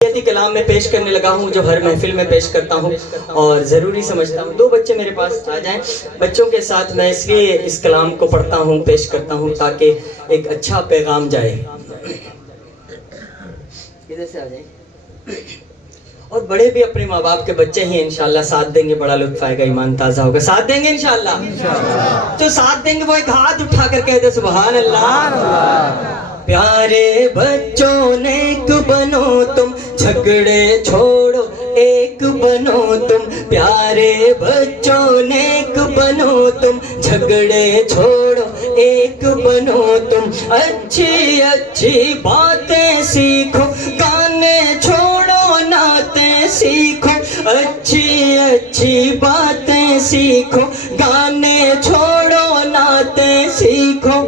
کلام میں پیش کرنے لگا ہوں جو ہر محفل میں پیش کرتا ہوں اور ضروری سمجھتا ہوں 2 بچے میرے پاس آ جائیں. بچوں کے ساتھ میں اس لیے اس کلام کو پڑھتا ہوں پیش کرتا ہوں تاکہ ایک اچھا پیغام جائے. ادھر سے آ جائیں. اور بڑے بھی اپنے ماں باپ کے بچے ہی انشاءاللہ ساتھ دیں گے, بڑا لطف آئے گا, ایمان تازہ ہوگا. ساتھ دیں گے انشاءاللہ. جو ساتھ دیں گے وہ ایک ہاتھ اٹھا کر کہہ دے سبحان اللہ. پیارے بچوں نیک بنو تم, جھگڑے چھوڑو ایک بنو تم. پیارے بچوں نیک بنو تم, جھگڑے چھوڑو ایک بنو تم. اچھی اچھی باتیں سیکھو, گانے چھوڑو نعتیں سیکھو. اچھی اچھی باتیں سیکھو, گانے چھوڑو نعتیں سیکھو.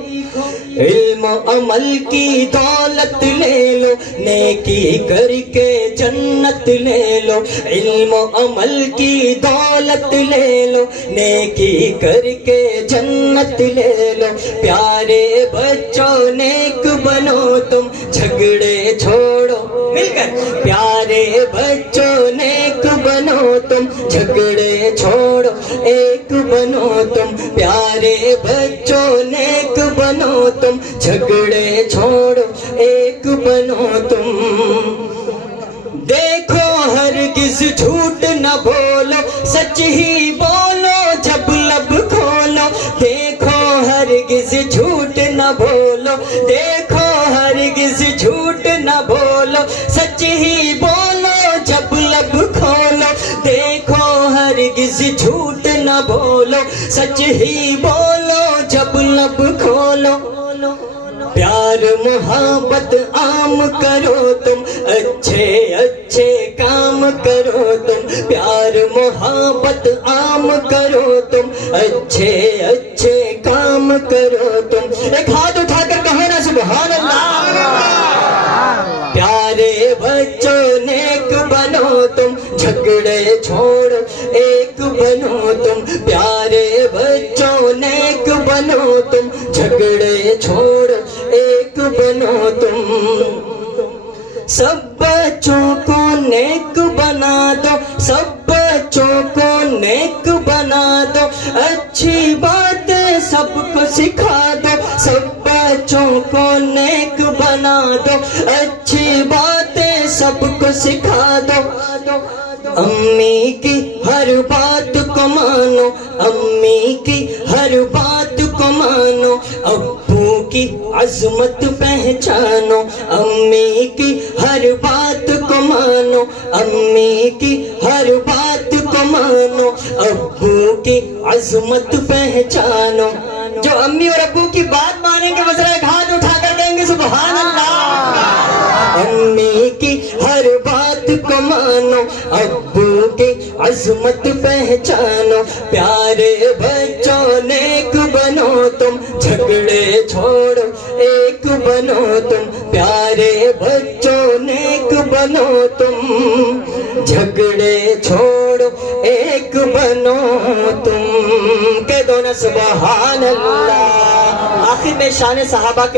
علم و عمل کی دولت لے لو, نیکی کر کے جنت لے لو. علم و عمل کی دولت لے لو, نیکی کر کے جنت لے لو. پیارے بچوں نیک بنو تم, جھگڑے چھوڑو مل کر. پیارے بچوں نیک بنو تم, جھگڑے چھوڑو ایک بنو تم. پیارے بچوں نیک بنو تم, جھگڑے چھوڑو ایک بنو تم. دیکھو ہرگز جھوٹ نہ بولو, سچ ہی بولو جب لب کھولو. دیکھو ہرگز جھوٹ نہ بولو, دیکھو ہرگز جھوٹ نہ بولو, سچ ہی بولو جب لب کھولو. دیکھو ہرگز جھوٹ نہ بولو, سچ ہی بولو جب لب کھولو. پیار محبت عام کرو تم, اچھے اچھے کام کرو تم. پیار محبت عام کرو تم, اچھے اچھے کام کرو تم. ایک ہاتھ اٹھا کر کہو نا سبحان اللہ. پیارے بچوں نیک بنو تم, جھگڑے چھوڑو ایک بنو تم. پیارے بچوں نیک بنو تم, جھگڑے چھوڑو ایک بنو تم. سب بچوں کو نیک بنا دو, سب بچوں کو نیک بنا دو. اچھی باتیں سب کو سکھا دو, سب بچوں کو نیک بنا دو. اچھی باتیں سب کو سکھا دو. امی کی ہر بات کو مانو, امی کی ہر بات کو مانو. ابو کی عظمت پہچانو, امی کی ہر بات کو مانو. امی کی ہر بات کو مانو, ابو کی عظمت پہچانو. جو امی اور ابو کی بات مانیں گے وہ ذرا ایک ہاتھ اٹھا کر کہیں گے سبحان اللہ. امی کی ہر بات کو مانو, ابو کی عظمت پہچانو. پیارے بچوں نیک بنو تم, جھگڑے چھوڑو ایک بنو تم. پیارے بچوں نیک بنو تم, جھگڑے چھوڑو ایک بنو تم. کہہ دو نا سبحان اللہ. آخر میں شان صحابہ کے